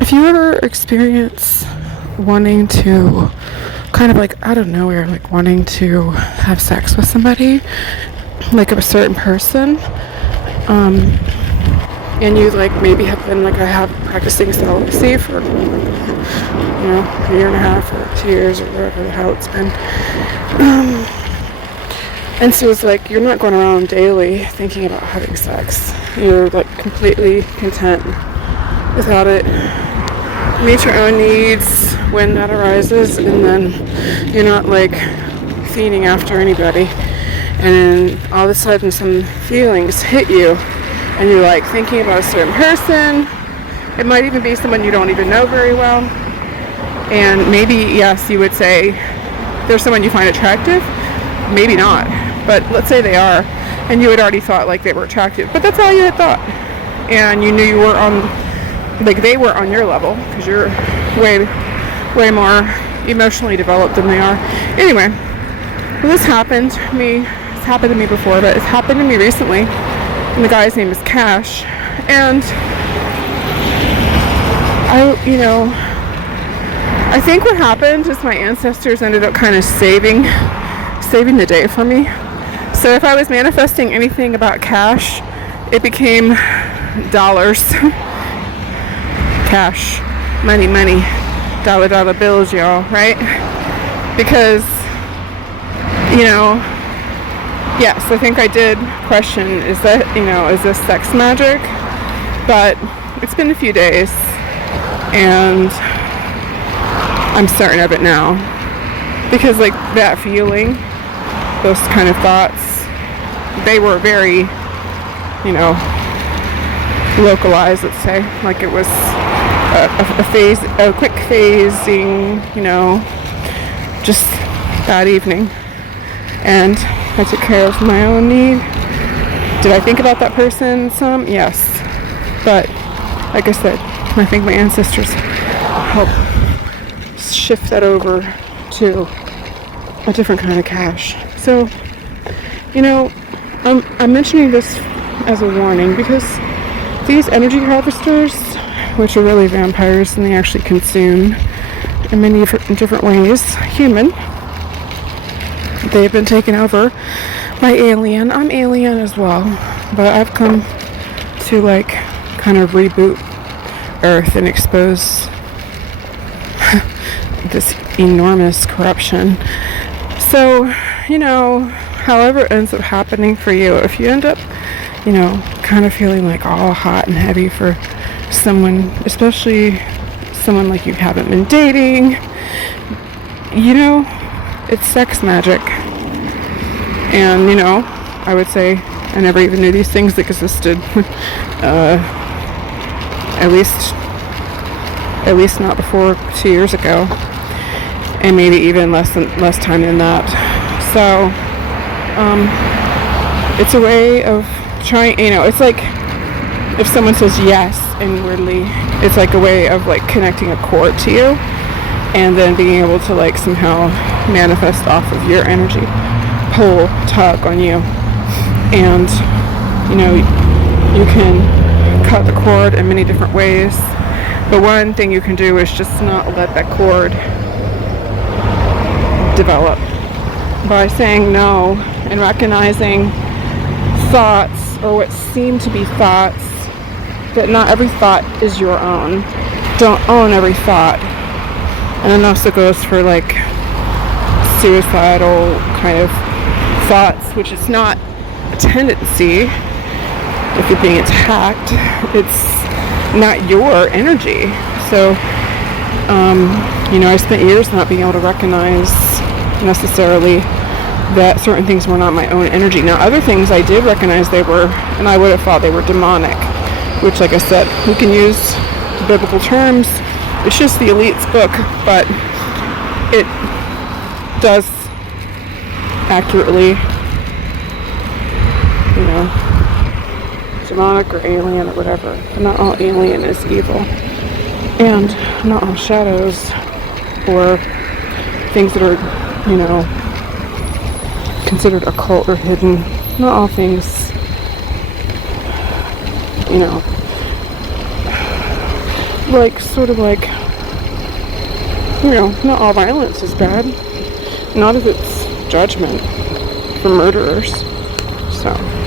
If you ever experience wanting to, kind of like out of nowhere, like wanting to have sex with somebody, like a certain person, and you like maybe have been like I have practicing celibacy for a year and a half or 2 years or whatever the hell it's been. And so it's like you're not going around daily thinking about having sex. You're like completely content without it. Meet your own needs when that arises, and then you're not like fiending after anybody. And then all of a sudden some feelings hit you, and you're like thinking about a certain person. It might even be someone you don't even know very well. And maybe, yes, you would say there's someone you find attractive. Maybe not. But let's say they are, and you had already thought like they were attractive. But that's all you had thought. And you knew you were on, like they were on your level, because you're way more emotionally developed than they are. Anyway, well, this happened to me. It's happened to me before, but it's happened to me recently. And the guy's name is Cash. And I think what happened is my ancestors ended up kind of saving the day for me. So if I was manifesting anything about cash, it became dollars. Cash. Money. Dollar bills, y'all, right? Because, yes, I think I did question, is this sex magic? But it's been a few days, and I'm certain of it now. Because, like, that feeling, those kind of thoughts, they were very, localized, let's say. Like, it was a quick phasing, just that evening. And I took care of my own need. Did I think about that person some? Yes. But, like I said, I think my ancestors helped shift that over to a different kind of cash. So, I'm mentioning this as a warning because these energy harvesters, which are really vampires and they actually consume in many different ways human, they've been taken over by alien. I'm alien as well, but I've come to like kind of reboot Earth and expose this enormous corruption. So, however it ends up happening for you, if you end up, kind of feeling like all hot and heavy for someone, especially someone like you haven't been dating, it's sex magic. And, I would say I never even knew these things existed. At least not before 2 years ago. And maybe even less time than that. So, it's a way of trying, it's like if someone says yes inwardly, it's like a way of like connecting a cord to you and then being able to like somehow manifest off of your energy, pull, tug on you. And, you can cut the cord in many different ways. But one thing you can do is just not let that cord develop by saying no and recognizing thoughts or what seem to be thoughts, that not every thought is your own. Don't own every thought. And it also goes for like suicidal kind of thoughts, which is not a tendency. If you're being attacked, it's not your energy. So, I spent years not being able to recognize necessarily that certain things were not my own energy. Now, other things I did recognize they were, and I would have thought they were demonic, which, like I said, we can use biblical terms. It's just the Elite's book, but it does accurately, demonic or alien or whatever. But not all alien is evil. And not all shadows or things that are, considered occult or hidden. Not all things, like, sort of like, you know, not all violence is bad. Not if it's judgment for murderers. So.